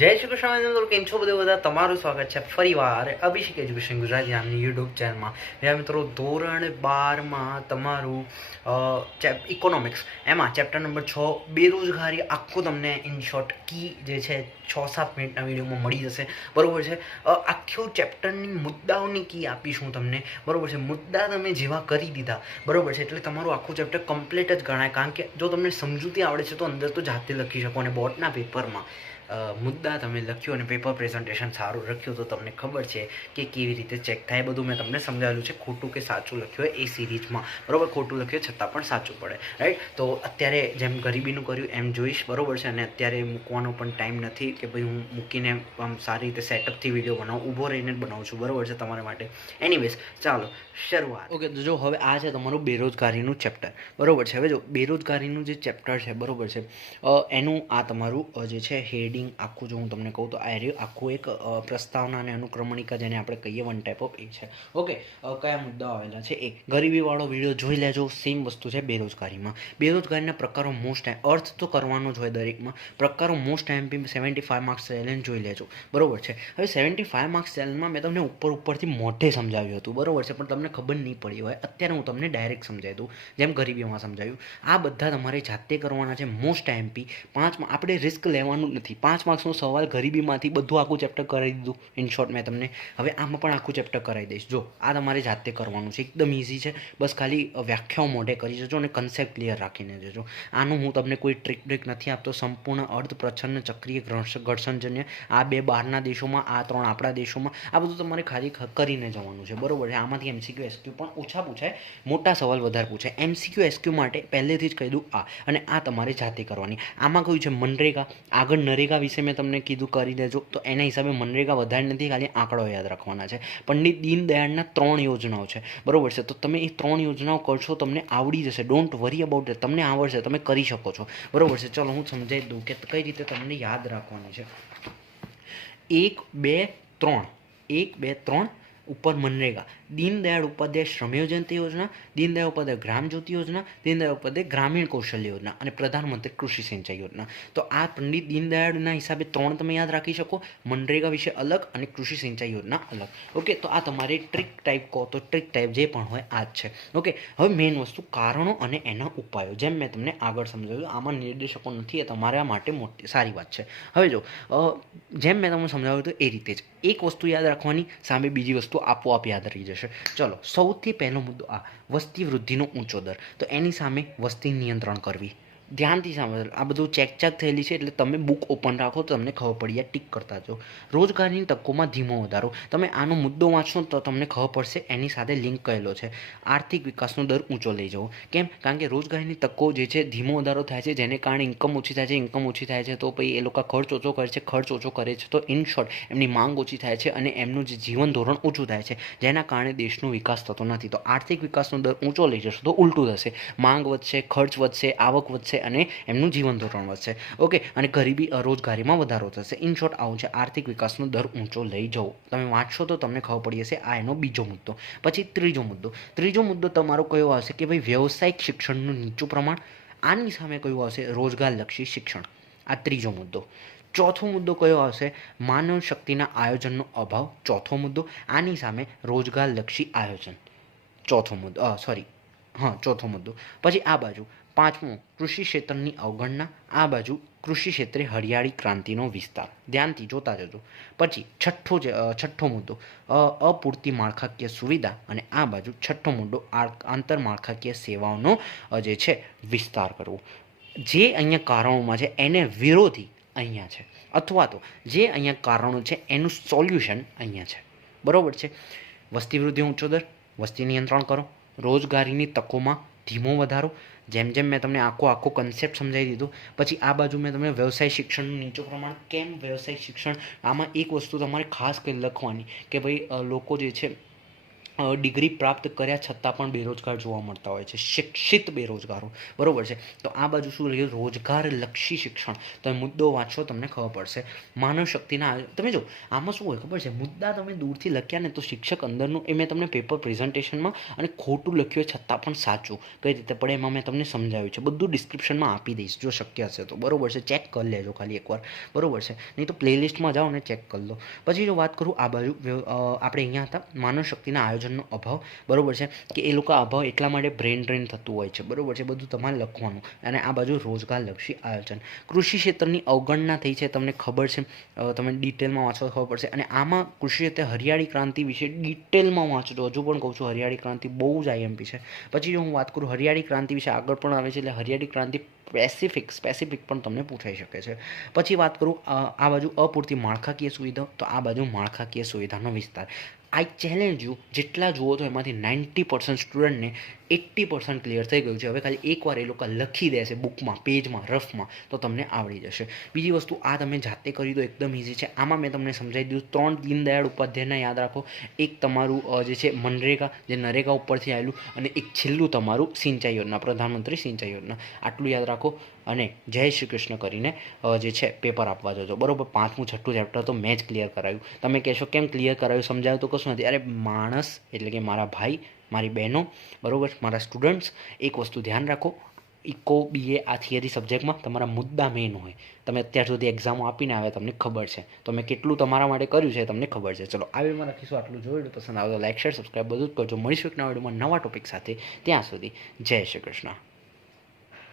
જય શ્રી કૃષ્ણ મિત્રો, કેમ છો બધા? તમારું સ્વાગત છે ફરીવાર અભિષેક એજ્યુકેશન ગુજરાતી નામની યુટ્યુબ ચેનલમાં. જ્યાં મિત્રો ધોરણ 12માં તમારું ઇકોનોમિક્સ એમાં ચેપ્ટર નંબર 6 બેરોજગારી આખું તમને ઇન શોર્ટ કી જે છે 6-7 મિનિટના વિડીયોમાં મળી જશે. બરાબર છે. આખું ચેપ્ટરની મુદ્દાઓની કી આપીશું તમને. બરાબર છે. મુદ્દા તમે જેવા કરી દીધા બરાબર છે એટલે તમારું આખું ચેપ્ટર કમ્પ્લીટ જ ગણાય. કારણ કે જો તમને સમજૂતી આવડે છે તો અંદર તો જાતે લખી શકો અને બોર્ડના પેપરમાં મુદ્દા તમે લખ્યો અને પેપર પ્રેઝન્ટેશન સારું લખ્યું તો તમને ખબર છે કે કેવી રીતે ચેક થાય. બધું મેં તમને સમજાવેલું છે. ખોટું કે સાચું લખ્યું હોય એ સિરીઝમાં બરાબર. ખોટું લખ્યું છતાં પણ સાચું પડે, રાઈટ. તો અત્યારે જેમ ગરીબીનું કર્યું એમ જોઈશ બરાબર છે. અને અત્યારે મૂકવાનો પણ ટાઈમ નથી કે ભાઈ હું મૂકીને આમ સારી રીતે સેટઅપથી વિડીયો બનાવું, ઊભો રહીને જ બનાવું છું બરાબર છે તમારા માટે. એનીવેઝ ચાલો શરૂઆત. ઓકે, તો જો હવે આ છે તમારું બેરોજગારીનું ચેપ્ટર બરાબર છે. હવે જો બેરોજગારીનું જે ચેપ્ટર છે બરાબર છે એનું આ તમારું જે છે હેડિંગ આખું જો હું તમને કહું તો આ આખું એક પ્રસ્તાવના અને અનુક્રમણિકા જેને આપણે કહીએ વન ટાઈપ ઓફ એ છે. ઓકે, કયા મુદ્દાઓ આવેલા છે? એક ગરીબીવાળો વિડીયો જોઈ લેજો. સેમ વસ્તુ છે બેરોજગારીમાં. બેરોજગારીના પ્રકારો મોસ્ટ અર્થ તો કરવાનો જ હોય દરેકમાં. પ્રકારો મોસ્ટ એમપી 75 માર્ક્સ ચેલેન્જ જોઈ લેજો બરાબર છે. હવે 75 માર્ક્સ ચેલેન્જમાં મેં તમને ઉપરથી મોઢે સમજાવ્યું હતું બરાબર છે, પણ તમને ખબર નહીં પડી હોય. અત્યારે હું તમને ડાયરેક્ટ સમજાવી દઉં જેમ ગરીબીમાં સમજાવ્યું. આ બધા તમારે જાતે કરવાના છે. મોસ્ટ એમપી 5 આપણે રિસ્ક લેવાનું જ નથી. 5 માર્ક્સનો સવાલ ગરીબીમાંથી બધું આખું ચેપ્ટર કરાવી દીધું ઇન શોર્ટ મેં તમને. હવે આમાં પણ આખું ચેપ્ટર કરાવી દઈશ. જો આ તમારે જાતે કરવાનું છે, એકદમ ઇઝી છે. બસ ખાલી વ્યાખ્યાઓ મોઢે કરી જજો અને કન્સેપ્ટ ક્લિયર રાખીને જજો. આનું હું તમને કોઈ ટ્રીક નથી આપતો. સંપૂર્ણ અર્ધ પ્રચ્છન્ન ચક્રીય ઘર્ષણજન્ય આ 2 બહારના દેશોમાં, આ 3 આપણા દેશોમાં, આ બધું તમારે ખાલી કરીને જવાનું છે બરાબર છે. આમાંથી એમસીક્યુ એસક્યુ પણ ઓછા પૂછાય, મોટા સવાલ વધારે પૂછાય. એમસીક્યુ એસક્યુ માટે પહેલેથી જ કહી દઉં આ, અને આ તમારે જાતે કરવાની. આમાં કયું છે મનરેગા. આગળ નરેગા વિશે મેં તમને કીધું કરી દેજો, તો એના હિસાબે મનરેગા વધારે નથી, ખાલી આંકડો યાદ રાખવાના છે. પંડિત દીનદયાળના 3 યોજનાઓ છે બરાબર છે. તો તમે એ 3 યોજનાઓ કરશો, તમને આવડી જશે. Don't worry about it. તમને આવડશે, તમે કરી શકો છો બરાબર છે. ચલો હું સમજાવી દઉં કે કઈ રીતે તમને યાદ રાખવાની છે. 1, 2, 3 1, 2, 3 ઉપર મનરેગા, દીનદયાળ ઉપાધ્યાય શ્રમયોજંત યોજના, દીનદયાળ ઉપાધ્યાય ગ્રામ જ્યોતિ યોજના, દીનદયાળ ઉપાધ્યાય ગ્રામીણ કૌશલ્ય યોજના અને પ્રધાનમંત્રી કૃષિ સિંચાઈ યોજના. તો આ પંડિત દીનદયાળના હિસાબે 3 તમે યાદ રાખી શકો. મનરેગા વિશે અલગ અને કૃષિ સિંચાઈ યોજના અલગ. ઓકે, તો આ તમારે ટ્રીક ટાઈપ કહો તો ટ્રીક ટાઈપ જે પણ હોય આ જ છે. ઓકે, હવે મેઇન વસ્તુ કારણો અને એના ઉપાયો. જેમ મેં તમને આગળ સમજાવ્યું, આમાં નિર્દેશકો નથી, એ તમારા માટે મોટી સારી વાત છે. હવે જો જેમ મેં તમને સમજાવ્યું હતું એ રીતે જ એક વસ્તુ યાદ રાખવાની, સામે બીજી વસ્તુ આપોઆપ યાદ રહી જશે. ચલો, સૌથી પહેલો મુદ્દો આ વસ્તી વૃદ્ધિનો ઊંચો દર. તો એની સામે વસ્તી નિયંત્રણ કરવી. ધ્યાનથી સાંભળો, આ બધું ચેક થયેલી છે એટલે તમે બુક ઓપન રાખો તો તમને ખબર પડી જાય. ટીક કરતા જાઓ. રોજગારીની તકોમાં ધીમો વધારો. તમે આનો મુદ્દો વાંચશો તો તમને ખબર પડશે. એની સાથે લિંક કરેલો છે આર્થિક વિકાસનો દર ઊંચો લઈ જવો. કેમ? કારણ કે રોજગારીની તકો જે છે ધીમો વધારો થાય છે, જેને કારણે ઇન્કમ ઓછી થાય છે. ઇન્કમ ઓછી થાય છે તો પછી એ લોકો ખર્ચ ઓછો કરે છે. ખર્ચ ઓછો કરે છે તો ઇન શોર્ટ એમની માંગ ઓછી થાય છે અને એમનું જે જીવન ધોરણ ઓછું થાય છે, જેના કારણે દેશનો વિકાસ થતો નથી. તો આર્થિક વિકાસનો દર ઊંચો લઈ જશો તો ઉલટું થશે. માંગ વધશે, ખર્ચ વધશે, આવક વધશે અને એમનું જીવન ધોરણ વધશે. ઓકે, અને ગરીબી રોજગારીમાં વધારો થશે. ઇન શોર્ટ આવું છે આર્થિક વિકાસનો દર ઊંચો લઈ જવો. તમે વાંચશો તો તમને ખબર પડી જશે. આ એનો બીજો મુદ્દો. પછી ત્રીજો મુદ્દો તમારો કયો આવશે કે ભાઈ વ્યવસાયિક શિક્ષણનું નીચું પ્રમાણ. આની સામે કયું આવશે? રોજગારલક્ષી શિક્ષણ. આ ત્રીજો મુદ્દો. ચોથો મુદ્દો કયો આવશે? માનવ શક્તિના આયોજનનો અભાવ. ચોથો મુદ્દો. આની સામે રોજગારલક્ષી આયોજન. ચોથો મુદ્દો. પછી આ બાજુ પાંચમું, કૃષિ ક્ષેત્રની અવગણના. આ બાજુ કૃષિ ક્ષેત્રે હરિયાળી ક્રાંતિનો વિસ્તાર. ધ્યાનથી જોતા જજો. પછી છઠ્ઠો મુદ્દો અપૂરતી માળખાકીય સુવિધા. અને આ બાજુ છઠ્ઠો મુદ્દો આંતરમાળખાકીય સેવાઓનો જે છે વિસ્તાર કરવો. જે અહીંયા કારણોમાં છે એને વિરોધી અહીંયા છે, અથવા તો જે અહીંયા કારણો છે એનું સોલ્યુશન અહીંયા છે બરાબર છે. વસ્તી વૃદ્ધિ ઊંચો દર, વસ્તી નિયંત્રણ કરો. રોજગારીની તકોમાં ધીમો વધારો. જેમ મેં તમને આખો કન્સેપ્ટ સમજાવી દીધો. પછી આ બાજુ મેં તમને વ્યવસાય શિક્ષણનું નીચું પ્રમાણ. કેમ વ્યવસાય શિક્ષણ? આમાં એક વસ્તુ તમારે ખાસ કરી લખવાની કે ભાઈ લોકો જે છે ડિગ્રી પ્રાપ્ત કર્યા છતાં પણ બેરોજગાર જોવા મળતા હોય છે, શિક્ષિત બેરોજગારો, બરાબર છે. તો આ બાજુ શું રહ્યું? રોજગારલક્ષી શિક્ષણ. તમે મુદ્દો વાંચો, તમને ખબર પડશે. માનવ શક્તિના તમે જો આમાં શું હોય ખબર છે, મુદ્દા તમે દૂરથી લખ્યા ને તો શિક્ષક અંદરનું એ મેં તમને પેપર પ્રેઝન્ટેશનમાં અને ખોટું લખ્યું હોય છતાં પણ સાચું કઈ રીતે પડે એમાં મેં તમને સમજાવ્યું છે. બધું ડિસ્ક્રિપ્શનમાં આપી દઈશ જો શક્ય હશે તો, બરાબર છે. ચેક કરી લેજો ખાલી એકવાર, બરાબર છે. નહીં તો પ્લેલિસ્ટમાં જાઓ ને ચેક કરી લો. પછી જો વાત કરું આ બાજુ આપણે અહીંયા હતા માનવ શક્તિના આયોજનનો અભાવ, બરાબર છે, કે એ લોકો અભાવ એટલા માટે બ્રેન ડ્રેન થતું હોય છે, બરાબર છે. બધું તમારે લખવાનું. અને આ બાજુ રોજગારલક્ષી આયોજન. કૃષિ ક્ષેત્રની અવગણના થઈ છે, તમને ખબર છે. તમે ડિટેલમાં વાંચો ખબર પડશે. અને આમાં કૃષિ ક્ષેત્રે હરિયાળી ક્રાંતિ વિશે ડિટેલમાં વાંચજો. હજુ પણ કહું છું, હરિયાળી ક્રાંતિ બહુ જ આઈએમપી છે. પછી જો હું વાત કરું હરિયાળી ક્રાંતિ વિશે આગળ પણ આવે છે, એટલે હરિયાળી ક્રાંતિ સ્પેસિફિક પણ તમને પૂછાઈ શકે છે. પછી વાત કરું આ બાજુ અપૂરતી માળખાકીય સુવિધા, તો આ બાજુ માળખાકીય સુવિધાનો વિસ્તાર. આઈ ચેલેન્જ યુ, જેટલા જુઓ તો એમાંથી 90% સ્ટુડન્ટને 80% ક્લિયર થઈ ગયું છે. હવે ખાલી એકવાર એ લોકો લખી દેશે બુકમાં, પેજમાં, રફમાં, તો તમને આવડી જશે. બીજી વસ્તુ આ તમે જાતે કરી દો, એકદમ ઇઝી છે. આમાં મેં તમને સમજાવી દીધું. 3 દીનદયાળ ઉપાધ્યાયના યાદ રાખો. એક તમારું જે છે મનરેગા, જે નરેગા ઉપરથી આવેલું, અને એક છેલ્લું તમારું સિંચાઈ યોજના, પ્રધાનમંત્રી સિંચાઈ યોજના. આટલું યાદ રાખો. અને જય શ્રી કૃષ્ણ કરીને જે છે પેપર આપવા જજો, બરાબર. 5મું 6ઠું ચેપ્ટર તો મેં જ ક્લિયર કરાવ્યું. તમે કહેશો કેમ ક્લિયર કરાવ્યું, સમજાવ્યું તો કશું નથી. અરે માણસ એટલે કે મારા ભાઈ, મારી બહેનો, બરાબર, મારા સ્ટુડન્ટ્સ, એક વસ્તુ ધ્યાન રાખો. ઇકો બીએ આ થિયરી સબ્જેક્ટમાં તમારા મુદ્દા મેઇન હોય. તમે અત્યાર સુધી એક્ઝામો આપીને આવ્યા, તમને ખબર છે. તો મેં કેટલું તમારા માટે કર્યું છે તમને ખબર છે. ચલો આ વિડીયોમાં રાખીશું આટલું. જો વિડીયો પસંદ આવે તો લાઈક, શેર, સબસ્ક્રાઈબ બધું જ કરજો. મળીશું એક નવા વિડીયોમાં નવા ટોપિક સાથે. ત્યાં સુધી જય શ્રી કૃષ્ણ.